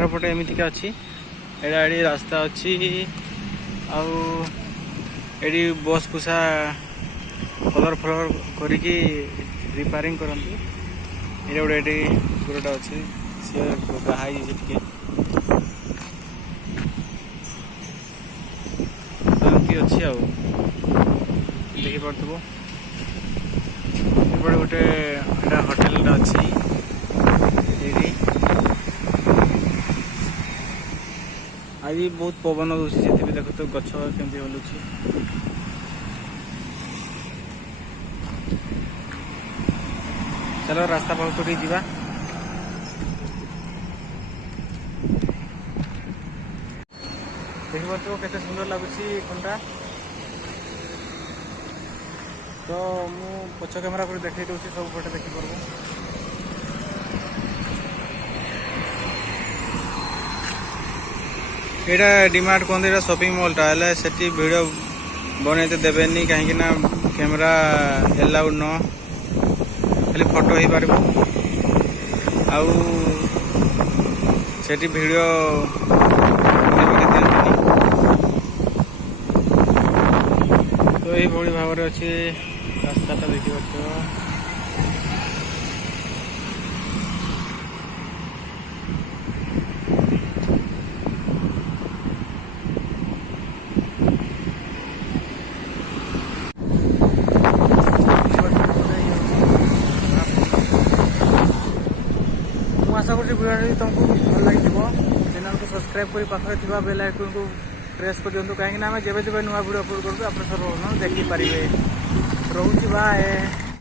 बाहर पटे एमतीका अच्छी एड़ी रास्ता अच्छी आड़ी बस कुसा कलर फलर करिकी रिपेयरिंग करती ये गोटे पुराटा अच्छे सी गाई टे अच्छी देखिपे गोटे होटेल अच्छी आज बहुत पवन दूसरी से देख तो गछ केमती हलुची चलो रास्ता पाख तो जा देखिए तो केते सुंदर लगुच कोनटा तो मु पछ कैमेरा पर देखई दउची सब फोटो देखि परबो एटा डीमार्ट कोन देरा शॉपिंग मॉल टा हला सेठी वीडियो बनेते देबेनी काहे ना कैमरा अलाउड न खाली फोटो ही पारबो आउ सेठी वीडियो तो यही भली भाव अच्छे रास्ताटा देखिए आशा कर वीडियो तुमको भल लगे चैनल को सब्सक्राइब कर पाखे बेल आइकन को प्रेस कर दिखाँ कहीं जब नुआ वीडियो अपलोड करूँ आप सब देखिपारे रोचे बाय।